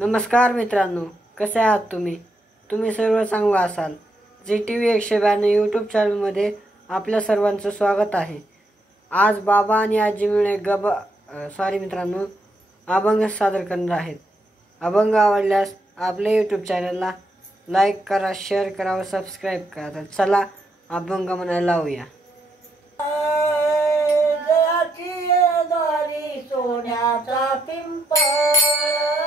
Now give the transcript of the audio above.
नमस्कार मित्रांनो, कसे आहात तुम्ही सर्व चांगला असाल। GTV 192 यूट्यूब चॅनलमध्ये आपल्या सर्वांचं स्वागत आहे। आज बाबा आणि आजी मिळून मित्रांनो अभंग सादर करणार आहेत। अभंग आवडल्यास आपल्या यूट्यूब चॅनलला लाईक करा, शेअर करा व सबस्क्राईब करा। तर चला अभंग म्हणायला लावूया। सोन्याचा पिंपळ